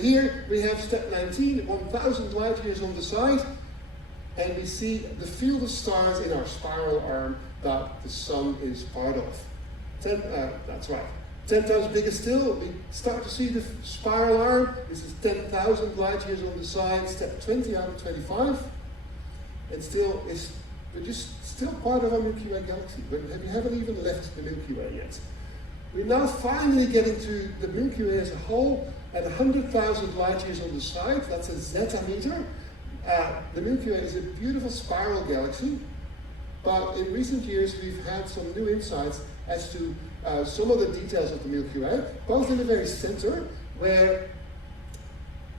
here we have step 19, 1,000 light years on the side, and we see the field of stars in our spiral arm that the Sun is part of. That's right. 10 times bigger still, we start to see the spiral arm. This is 10,000 light years on the side, step 20 out of 25. And still, we're just still part of our Milky Way galaxy, but we haven't even left the Milky Way yet. We're now finally getting to the Milky Way as a whole at 100,000 light years on the side. That's a zeta meter. The Milky Way is a beautiful spiral galaxy, but in recent years we've had some new insights as to some of the details of the Milky Way, both in the very center, where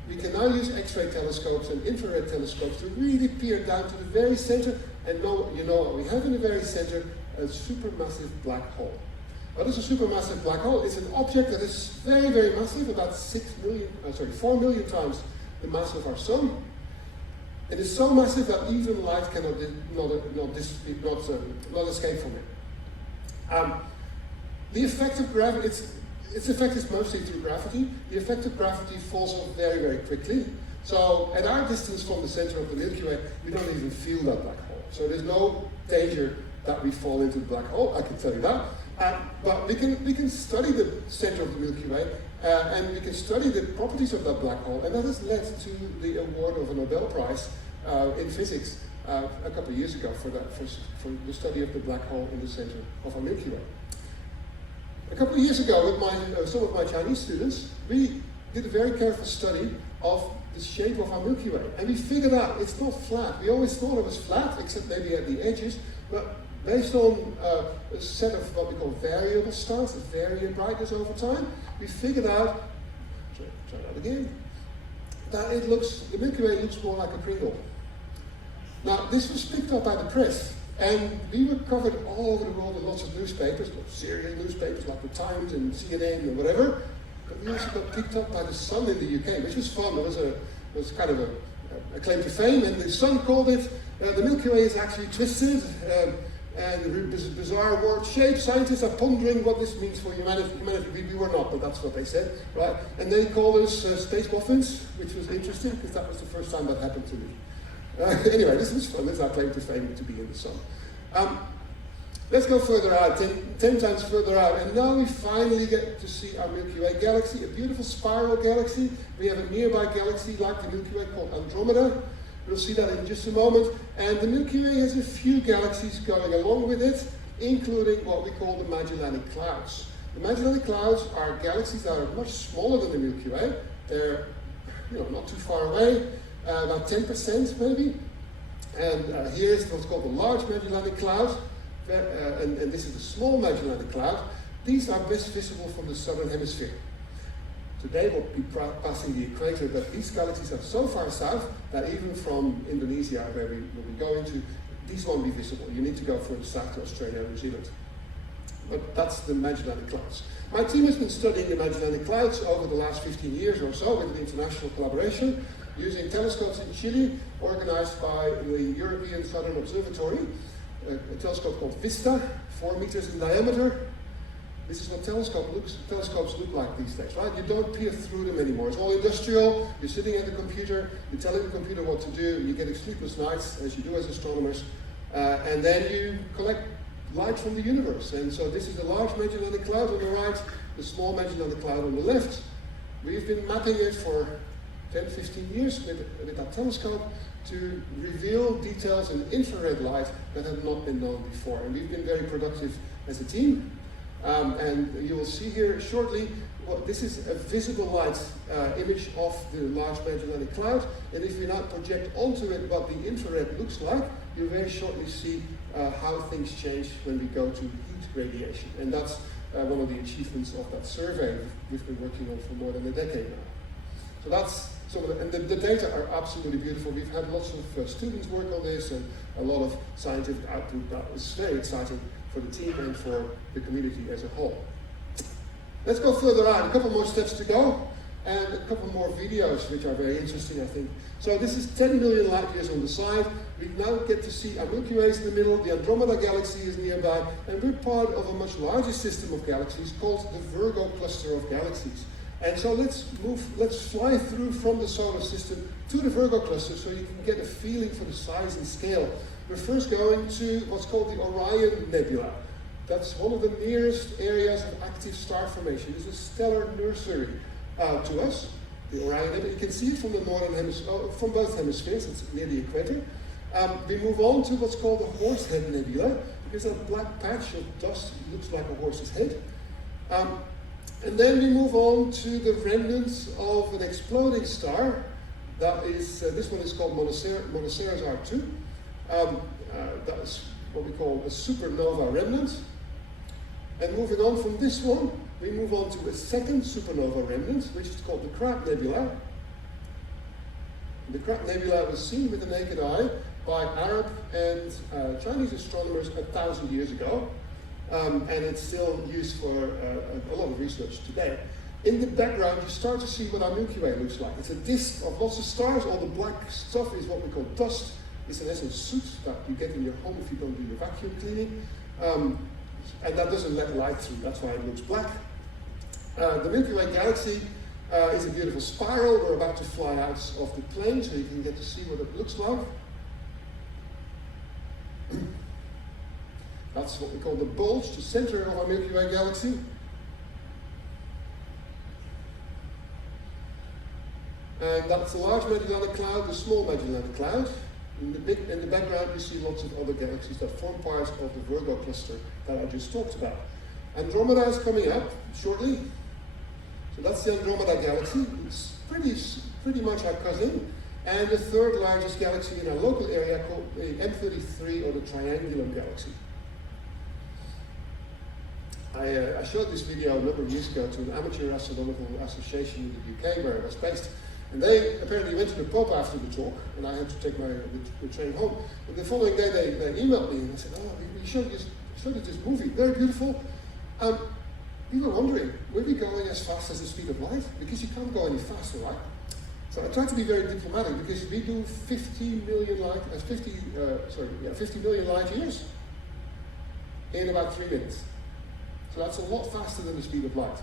we can now use X-ray telescopes and infrared telescopes to really peer down to the very center and you know what we have in the very center, a supermassive black hole. What is a supermassive black hole? It's an object that is very, very massive, about 4 million times the mass of our Sun. It is so massive that even light cannot escape from it. The effect of gravity, its effect is mostly through gravity. The effect of gravity falls off very, very quickly. So at our distance from the center of the Milky Way, we don't even feel that black hole. So there's no danger that we fall into the black hole, I can tell you that. But we can study the center of the Milky Way, and we can study the properties of that black hole, and that has led to the award of a Nobel Prize in physics a couple of years ago for the study of the black hole in the center of our Milky Way. A couple of years ago, with some of my Chinese students, we did a very careful study of the shape of our Milky Way, and we figured out it's not flat. We always thought it was flat, except maybe at the edges, but based on a set of what we call variable stars that vary in brightness over time, we figured out, try that again, that the Milky Way looks more like a Pringle. Now, this was picked up by the press, and we were covered all over the world in lots of newspapers, serious newspapers like the Times and CNN and whatever, but we also got picked up by the Sun in the UK, which was fun. It was kind of a claim to fame, and the Sun called it, the Milky Way is actually twisted, and bizarre word shape. Scientists are pondering what this means for humanity. We were not, but that's what they said, right? And they called us space muffins, which was interesting because that was the first time that happened to me. Anyway, this was fun. This is our claim to fame, to be in the Sun. Let's go further out, 10 times further out, and now we finally get to see our Milky Way galaxy, a beautiful spiral galaxy. We have a nearby galaxy like the Milky Way called Andromeda. We'll see that in just a moment. And the Milky Way has a few galaxies going along with it, including what we call the Magellanic Clouds. The Magellanic Clouds are galaxies that are much smaller than the Milky Way. They're not too far away, about 10% maybe. And here's what's called the Large Magellanic Cloud, and this is the Small Magellanic Cloud. These are best visible from the southern hemisphere. Today we'll be passing the equator, but these galaxies are so far south that even from Indonesia, where we go into, these won't be visible. You need to go further south to Australia and New Zealand. But that's the Magellanic Clouds. My team has been studying the Magellanic Clouds over the last 15 years or so with an international collaboration, using telescopes in Chile, organized by the European Southern Observatory, a telescope called VISTA, 4 meters in diameter. This is what telescopes look like these days, right? You don't peer through them anymore. It's all industrial. You're sitting at the computer, you're telling the computer what to do, you get sleepless nights, as you do as astronomers, and then you collect light from the universe. And so this is the Large Magellanic Cloud on the right, the Small Magellanic Cloud on the left. We've been mapping it for 10, 15 years with that telescope to reveal details in infrared light that have not been known before. And we've been very productive as a team. And you will see here shortly, this is a visible light image of the Large Magellanic Cloud. And if we now project onto it what the infrared looks like, you'll very shortly see how things change when we go to heat radiation. And that's one of the achievements of that survey we've been working on for more than a decade now. So that's some of and the data are absolutely beautiful. We've had lots of students work on this and a lot of scientific output that is very exciting for the team and for the community as a whole. Let's go further on, a couple more steps to go, and a couple more videos which are very interesting, I think. So this is 10 million light years on the side. We now get to see our Milky Way in the middle, the Andromeda galaxy is nearby, and we're part of a much larger system of galaxies called the Virgo cluster of galaxies. And so let's fly through from the solar system to the Virgo cluster so you can get a feeling for the size and scale. We're first going to what's called the Orion Nebula. That's one of the nearest areas of active star formation. It's a stellar nursery to us, the Orion Nebula. You can see it from the northern hemisphere, from both hemispheres. It's near the equator. We move on to what's called the Horsehead Nebula, because that black patch of dust looks like a horse's head. And then we move on to the remnants of an exploding star. That is, this one is called Monoceros R2. That's what we call a supernova remnant. And moving on from this one, we move on to a second supernova remnant, which is called the Crab Nebula. The Crab Nebula was seen with the naked eye by Arab and Chinese astronomers 1,000 years ago. And it's still used for a lot of research today. In the background, you start to see what our Milky Way looks like. It's a disk of lots of stars. All the black stuff is what we call dust. It's in essence soot that you get in your home if you don't do your vacuum cleaning. And that doesn't let light through. That's why it looks black. The Milky Way galaxy is a beautiful spiral. We're about to fly out of the plane so you can get to see what it looks like. That's what we call the bulge, the center of our Milky Way galaxy. And that's the Large Magellanic Cloud, the Small Magellanic Cloud. In the background, you see lots of other galaxies that form part of the Virgo cluster that I just talked about. Andromeda is coming up shortly. So that's the Andromeda galaxy. It's pretty much our cousin. And the third largest galaxy in our local area called the M33 or the Triangulum galaxy. I showed this video a number of years ago to an amateur astronomical association in the UK where I was based. And they apparently went to the pub after the talk, and I had to take the train home. And the following day they emailed me and they said, oh, we showed you this movie, very beautiful. We were wondering, were we going as fast as the speed of light? Because you can't go any faster, right? So I tried to be very diplomatic because we do 50 million light years in about 3 minutes. So that's a lot faster than the speed of light.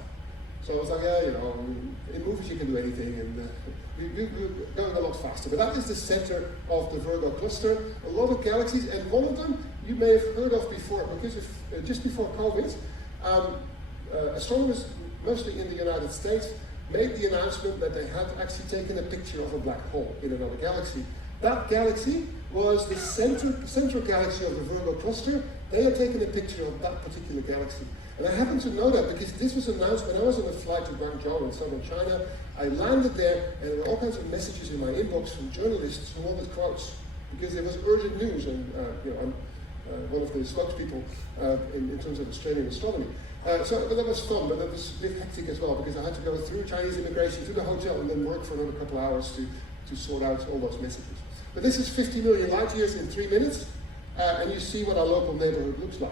So I was like, yeah, in movies you can do anything, and we're going a lot faster. But that is the center of the Virgo cluster. A lot of galaxies, and one of them you may have heard of before, because just before COVID, astronomers, mostly in the United States, made the announcement that they had actually taken a picture of a black hole in another galaxy. That galaxy was the central galaxy of the Virgo cluster. They had taken a picture of that particular galaxy. And I happen to know that because this was announced when I was on a flight to Guangzhou in southern China. I landed there and there were all kinds of messages in my inbox from journalists who wanted quotes because it was urgent news, and I'm one of the spokespeople in terms of Australian astronomy. So that was fun, but that was a bit hectic as well because I had to go through Chinese immigration to the hotel and then work for another couple of hours to sort out all those messages. But this is 50 million light years in 3 minutes, and you see what our local neighborhood looks like.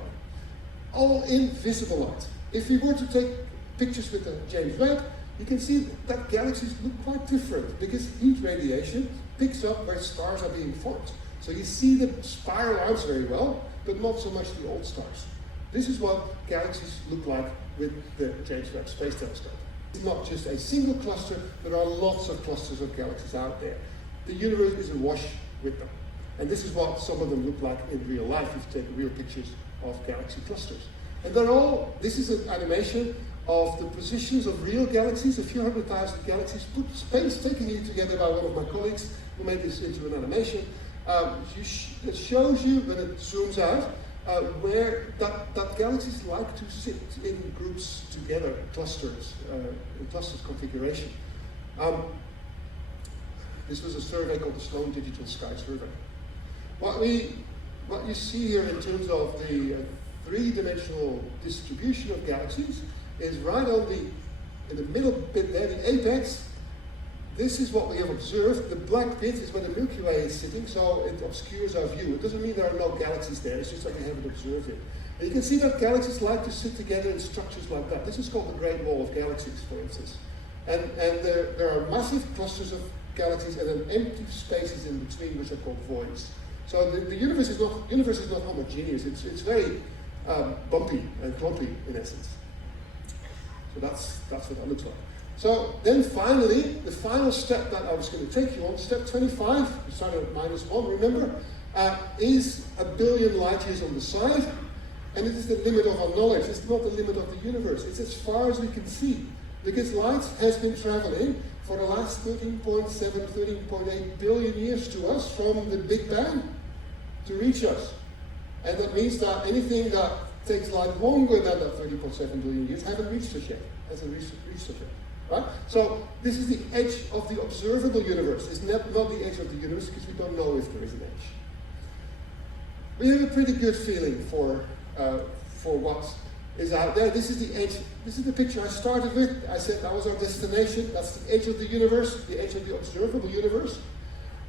All in visible light. If we were to take pictures with the James Webb, you can see that galaxies look quite different because heat radiation picks up where stars are being formed. So you see the spiral arms very well, but not so much the old stars. This is what galaxies look like with the James Webb Space Telescope. It's not just a single cluster, there are lots of clusters of galaxies out there. The universe is awash with them. And this is what some of them look like in real life if you take real pictures of galaxy clusters. And this is an animation of the positions of real galaxies, a few 100,000 galaxies, put painstakingly together by one of my colleagues who made this into an animation. It shows you, when it zooms out, where that galaxies like to sit in groups together, clusters, in clusters configuration. This was a survey called the Sloan Digital Sky Survey. What you see here in terms of the three-dimensional distribution of galaxies is right in the middle bit there, the apex. This is what we have observed. The black pit is where the Milky Way is sitting, so it obscures our view. It doesn't mean there are no galaxies there, it's just like I haven't observed it. And you can see that galaxies like to sit together in structures like that. This is called the Great Wall of Galaxies, for instance. And there are massive clusters of galaxies and then empty spaces in between, which are called voids. So the universe is not homogeneous. It's very bumpy and clumpy in essence. So that's what that looks like. So then finally, the final step that I was going to take you on, step 25, we started at -1, remember, is 1 billion light years on the side, and it is the limit of our knowledge. It's not the limit of the universe. It's as far as we can see, because light has been traveling for the last 13.7, 13.8 billion years to us from the Big Bang to reach us. And that means that anything that takes light longer than that 30.7 billion years haven't reached us yet, hasn't reached us yet. Right? So this is the edge of the observable universe. It's not the edge of the universe because we don't know if there is an edge. We have a pretty good feeling for what is out there. This is the edge. This is the picture I started with. I said that was our destination. That's the edge of the universe, the edge of the observable universe.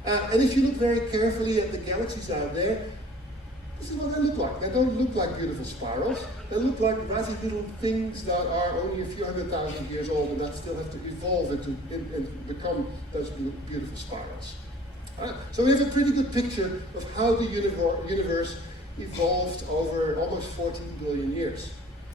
And if you look very carefully at the galaxies out there, this is what they look like. They don't look like beautiful spirals. They look like ratty little things that are only a few 100,000 years old and that still have to evolve and become those beautiful spirals. So we have a pretty good picture of how the universe evolved over almost 14 billion years.